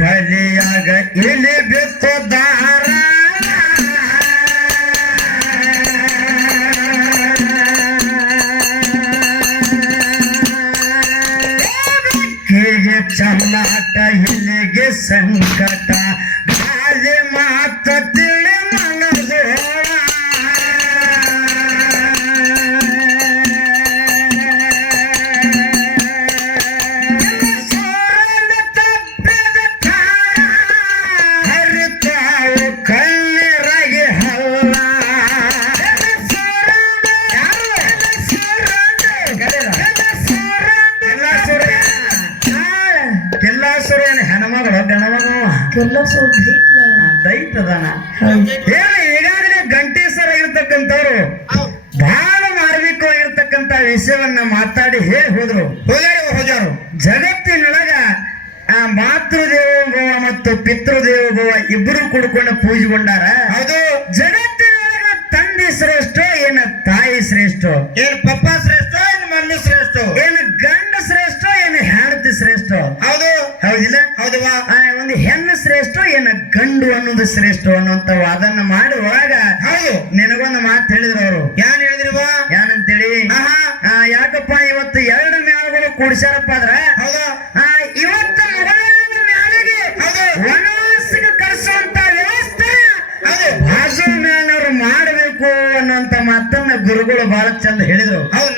ಬಲಿಯಾಗ ಇಲಿ ಬಿತ್ತು ದಾರ ಹೀಗೆ ಚಲ್ಲಾಟ ಇಲ್ಲಿಗೆ ಸಂಕಟ. ಗಣಮಗವ ಸ್ವಲ್ಪ ದೈತದಾನ ಏನು ಈಗಾಗಲೇ ಗಂಟೀಸರಾಗಿರ್ತಕ್ಕಂಥವ್ರು ಬಹಳ ಮಾರ್ಮಿಕವಾಗಿರ್ತಕ್ಕಂಥ ವಿಷಯವನ್ನ ಮಾತಾಡಿ ಹೇಳಿ ಹೋದ್ರು. ಹೋಗ್ಯಾರು ಹೋಗ್ಯಾರು. ಜಗತ್ತಿನೊಳಗ ಆ ಮಾತೃದೇವೋಭವ ಮತ್ತು ಪಿತೃದೇವೋಭವ ಇಬ್ಬರು ಕುಡ್ಕೊಂಡು ಪೂಜೆಗೊಂಡಾರ ಅದು ಜಗತ್ತಿನೊಳಗ ತಂದೆ ಶ್ರೇಷ್ಠ ಏನ ತಾಯಿ ಶ್ರೇಷ್ಠ? ಏನ್ ಪಪ್ಪ ಒಂದು ಹೆಣ್ಣು ಶ್ರೇಷ್ಠ ಏನ ಗಂಡು ಅನ್ನೋದು ಶ್ರೇಷ್ಠ ಅನ್ನುವಂತ ವಾದನ್ನ ಮಾಡುವಾಗ ಹೌದು. ನಿನಗೊಂದು ಮಾತು ಹೇಳಿದ್ರು ಅವರು. ಯಾನ್ ಹೇಳಿದ್ರಿವ ಯಾನಂತೇಳಿ? ಆಹಾ. ಯಾಕಪ್ಪ ಇವತ್ತು ಎರಡು ಮ್ಯಾಲಗಳು ಕೂಡ್ಸ್ಯಾರಪ್ಪ ಅದ್ರ? ಹೌದು. ಇವತ್ತು ಮೊದಲನೇ ಮ್ಯಾಲಿಗೆ ವನವಾಸಕ್ಕೆ ಕರೆಸುವಂತ ವ್ಯವಸ್ಥೆ ಬಾಜು ಅವ್ರು ಮಾಡಬೇಕು ಅನ್ನುವಂತ ಮಾತನ್ನ ಗುರುಗಳು ಬಹಳ ಚಂದ ಹೇಳಿದ್ರು. ಹೌದು.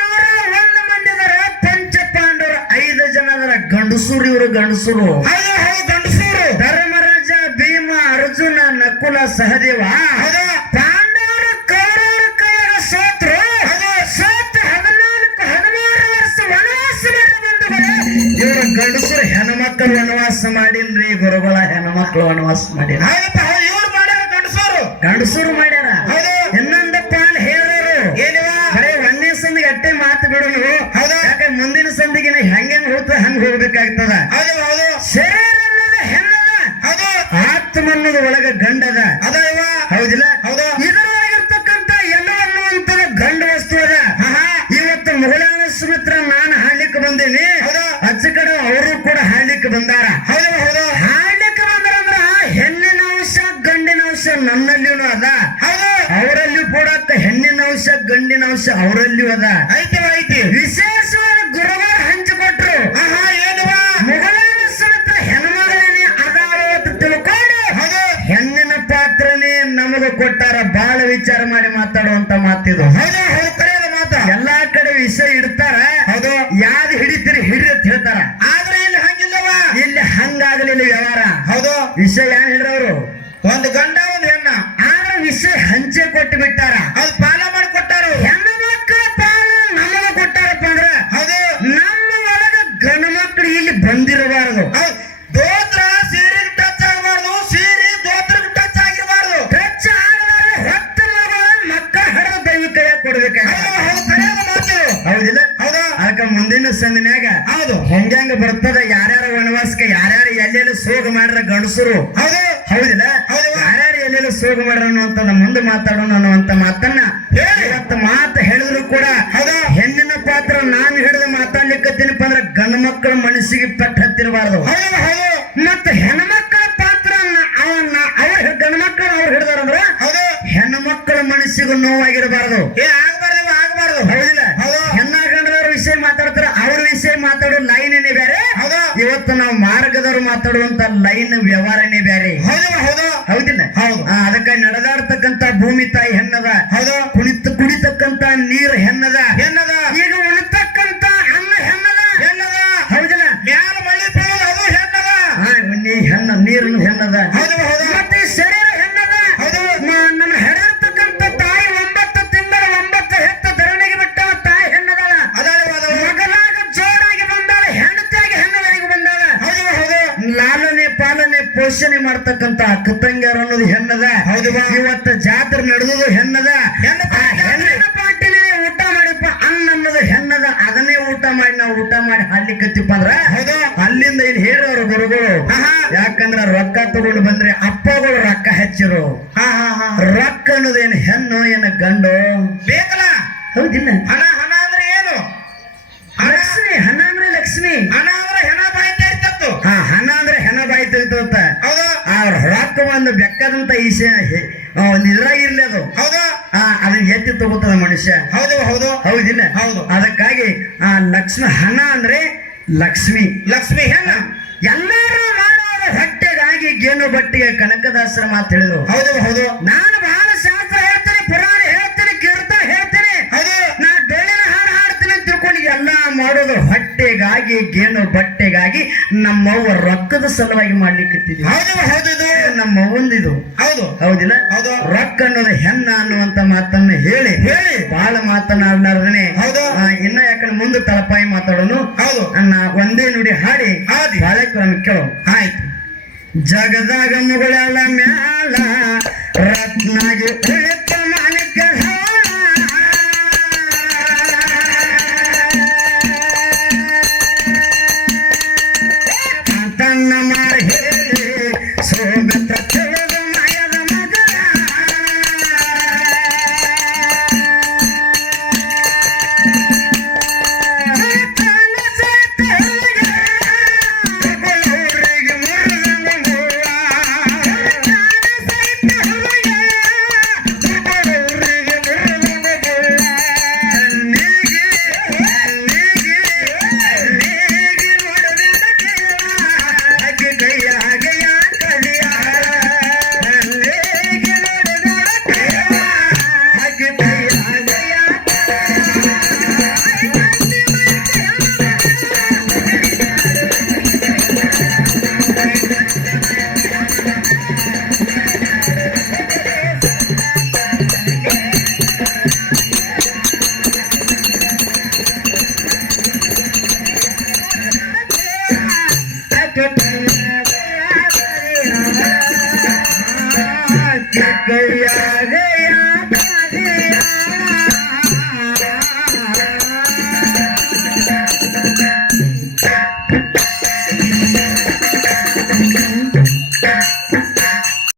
ನೂರ ಒಂದು ಮಂದಿ ಅದರ ಪಂಚ ಪಾಂಡವರು ಐದು ಜನ ಅದರ ಗಂಡಸೂರು ಇವರು ಗಂಡಸೂರು. ಗಂಡಸೂರು. ಧರ್ಮರಾಜ ಭೀಮ ಅರ್ಜುನ ನಕುಲ ಸಹದೇವ. ಪಾಂಡವರ ಕೌರವರ ಕೈಯಾಗ ಸೋತ್ರು. ಸೋತ ಹದಿನಾಲ್ಕು ಹದಿನಾರು ವರ್ಷ ವನವಾಸ ಇವರು ಗಂಡಸರು ಹೆಣ್ಮಕ್ಳು ವನವಾಸ ಮಾಡಿನ್ರಿ ಗುರುಗಳ ಹೆಣ್ಮಕ್ಳು ವನವಾಸ ಮಾಡಿನ. ಇವ್ರು ಮಾಡ್ಯಾರ ಗಂಡಸೂರು. ಗಂಡಸೂರು ಮಾಡ್ಯಾರ. ಹೆಂಗ್ ಹೋಗ್ಬೇಕಾಗ್ತದ ಶರೀರ ಅನ್ನೋದು ಹೆಣ್ಣದ ಆತ್ಮ ಅನ್ನೋದು ಒಳಗ ಗಂಡದ. ಹೌದಿಲ್ಲ? ಇದರೊಳಗಿರ್ತಕ್ಕಂಥ ಎಲ್ಲವನ್ನು ಅಂತದ ಗಂಡ ವಸ್ತು ಅದ. ಇವತ್ತು ಮುಗಳಾನ ಸುಮಿತ್ರ ನಾನು ಹಾಡ್ಲಿಕ್ಕೆ ಬಂದೇನಿ. ಅಚ್ಚ ಕಡೆ ಅವರು ಕೂಡ ಹಾಡ್ಲಿಕ್ಕೆ ಬಂದಾರ. ಹಾಡ್ಲಿಕ್ಕೆ ಬಂದಾರ ಅಂದ್ರ ಹೆಣ್ಣಿನ ಅಂಶ ಗಂಡಿನ ಅಂಶ ನನ್ನಲ್ಲಿನೂ ಅದ. ಅವರಲ್ಲಿ ಕೂಡ ಹೆಣ್ಣಿನ ಅಂಶ ಗಂಡಿನ ಅಂಶ ಅವರಲ್ಲಿಯೂ ಅದ. ಐತಿ ವಿಶೇಷವಾದ ಗುರುಗಳು ನಮಗ ಕೊಟ್ಟಾರ ಬಹಳ ವಿಚಾರ ಮಾಡಿ ಮಾತಾಡುವಂತ ಮಾತಿದು. ಎಲ್ಲಾ ಕಡೆ ವಿಷಯ ಇಡ್ತಾರ. ಅದು ಯಾವ್ದು ಹಿಡಿತೀರಿ ಹಿಡಿ ಅಂತ ಹೇಳ್ತಾರ. ಆದ್ರೆ ಇಲ್ಲಿ ಹಂಗಿಲ್ಲವ ಇಲ್ಲಿ ಹಂಗಾಗಲಿಲ್ಲ ವ್ಯವಹಾರ. ಹೌದು. ವಿಷಯ ಏನ್ ಹೇಳಿದ್ರು ಒಂದು ಗಂಡ ಒಂದು ಹೆಣ್ಣ. ಆದ್ರೆ ವಿಷಯ ಹಂಚೆ ಕೊಟ್ಟು ಬಿಟ್ಟಾರ. ಅದು ಪಾಲ ಮುಂದಿನ ಸಂದಿನ್ಯಾಗ? ಹೌದು. ಹೆಂಗ ಬರ್ತದ? ಯಾರ್ಯಾರ ವನವಾಸಕ್ಕೆ ಯಾರ್ಯಾರ ಎಲ್ಲೆಲ್ಲ ಸೋಗ ಮಾಡ್ರ ಗಂಡಸರು? ಹೌದು. ಹೌದಿಲ್ಲ? ಯಾರ್ಯಾರು ಎಲ್ಲೆಲ್ಲ ಸೋಗ ಮಾಡ್ರ ಅನ್ನುವಂತ ಮುಂದೆ ಮಾತಾಡೋಣ ಅನ್ನುವಂತ ಮಾತನ್ನ ಇವತ್ತು ಮಾತು ಹೇಳಿದ್ರು ಕೂಡ ಹೌದಾ. ಹೆಣ್ಣಿನ ಪಾತ್ರ ನಾನು ಹಿಡಿದು ಮಾತಾಡ್ಲಿಕ್ಕತ್ತೀನಪ್ಪ ಅಂದ್ರೆ ಗಂಡು ಮಕ್ಕಳ ಮನಸ್ಸಿಗೆ ಹೌದು ಹತ್ತಿರಬಾರ್ದು ಮತ್ತ ಹೆಣ್ಮಕ್ಕಳ ಪಾತ್ರ ಅವನ್ನ ಅವ್ರ ಗಂಡು ಮಕ್ಕಳು ಅವ್ರು ಹಿಡಿದಾರಂದ್ರ ಹೆಣ್ಣು ಮಕ್ಕಳ ಮನಸ್ಸಿಗೂ ನೋವಾಗಿರಬಾರ್ದು ಏ ಆಗಬಾರ್ದು ಆಗಬಾರ್ದು ಹೌದಿಲ್ಲ ಹೆಣ್ಣ ಗಂಡದವ್ರ ವಿಷಯ ಮಾತಾಡ್ತಾರ ಅವ್ರ ವಿಷಯ ಮಾತಾಡೋ ಲೈನೇ ಬೇರೆ ಇವತ್ತು ನಾವು ಮಾರ್ಗದವ್ರು ಮಾತಾಡುವಂತ ಲೈನ್ ವ್ಯವಹಾರನೇ ಬೇರೆ. ಹೌದಿಲ್ಲ ಅನ್ನೋದು ಹೆಣ್ಣದ. ಹೌದು ಇವತ್ತು ಜಾತ್ರೆ ನಡೆದು ಹೆಣ್ಣದ. ಹೆಣ್ಣ ಊಟ ಮಾಡಿಪ್ಪ. ಅನ್ನ ಅನ್ನೋದು ಹೆಣ್ಣದ. ಅದನ್ನೇ ಊಟ ಮಾಡಿ ನಾವು ಊಟ ಮಾಡಿ ಹಾಡ್ಲಿಕ್ಕತ್ತಿಪ್ಪ ಅಂದ್ರ ಹೌದು. ಅಲ್ಲಿಂದ ಇಲ್ಲಿ ಹೇಳೋರು ಗುರುಗಳು. ಯಾಕಂದ್ರ ರೊಕ್ಕ ತಗೊಂಡು ಬಂದ್ರೆ ಅಪ್ಪಗಳು ರೊಕ್ಕ ಹೆಚ್ಚರು. ಹಾ ಹಾ ಹಾ. ರೊಕ್ಕ ಅನ್ನೋದೇನು ಹೆಣ್ಣು ಏನ ಗಂಡು? ಬೇಕಲ್ಲ. ಹೌದಿಲ್ಲ. ಹಣ. ಒಂದು ಬೆಕ್ಕದಂತ ಈಶ ಇರ್ಲಿ ಅದು. ಹೌದು? ಅದನ್ನ ಎತ್ತಿ ತಗೋತದ ಮನುಷ್ಯ. ಹೌದು ಹೌದು. ಹೌದಿಲ್ಲ? ಹೌದು. ಅದಕ್ಕಾಗಿ ಆ ಲಕ್ಷ್ಮಿ ಹಣ ಅಂದ್ರೆ ಲಕ್ಷ್ಮಿ. ಲಕ್ಷ್ಮಿ ಹೆಣ್ಣ ಎಲ್ಲರೂ ಮಾಡೋದು ಹೊಟ್ಟೆಗಾಗಿ ಗೇನು ಬಟ್ಟಿಗೆ ಕನಕದಾಸರ ಮಾತು ಹೇಳಿದ್ರು. ಹೌದು ಹೌದು. ನಾನು ಬಹಳ ಶಾಸ್ತ್ರ ಹೇಳ್ತೇನೆ ಪುರಾಣ ಹೇಳ್ತೇನೆ ಕೀರ್ತ ಹೇಳ್ತೇನೆ. ಹೌದು. ನಾ ಡೊಳ್ಳಿನ ಹಾಡು ಹಾಡ್ತೇನೆ ಅಂತ ತಿಳ್ಕೊಂಡು ಎಲ್ಲ ಮಾಡೋದು ಹೊಟ್ಟೆಗಾಗಿ ಗೇನು ಬಟ್ಟೆಗಾಗಿ ನಮ್ಮವ್ವ ರೊಕ್ಕದ ಸಲುವಾಗಿ ಮಾಡ್ಲಿಕ್ಕೆ ಹೌದು ಹೌದು ನಮ್ಮ ಒಂದಿದು ಹೌದು. ಹೌದಿಲ್ಲ? ಹೌದು. ರೊಕ್ಕ ಅನ್ನೋದು ಹೆಣ್ಣ ಅನ್ನುವಂತ ಮಾತನ್ನ ಹೇಳಿ. ಹೇಳಿ. ಬಹಳ ಮಾತನಾಡ್ಲಾರ್ದನೆ. ಹೌದು. ಇನ್ನ ಯಾಕಂದ್ರೆ ಮುಂದೆ ತಲಪಾಯಿ ಮಾತಾಡೋನು? ಹೌದು. ಅನ್ನ ಒಂದೇ ನುಡಿ ಹಾಡಿ. ಹಾಡಿ. ಬಾಳೆ ಕ್ರಮ ಕೇಳು. ಆಯ್ತು. ಜಗದಾಗ ಮುಗಳ ಮ್ಯಾಲ ರತ್ನಾಗಿ yeah.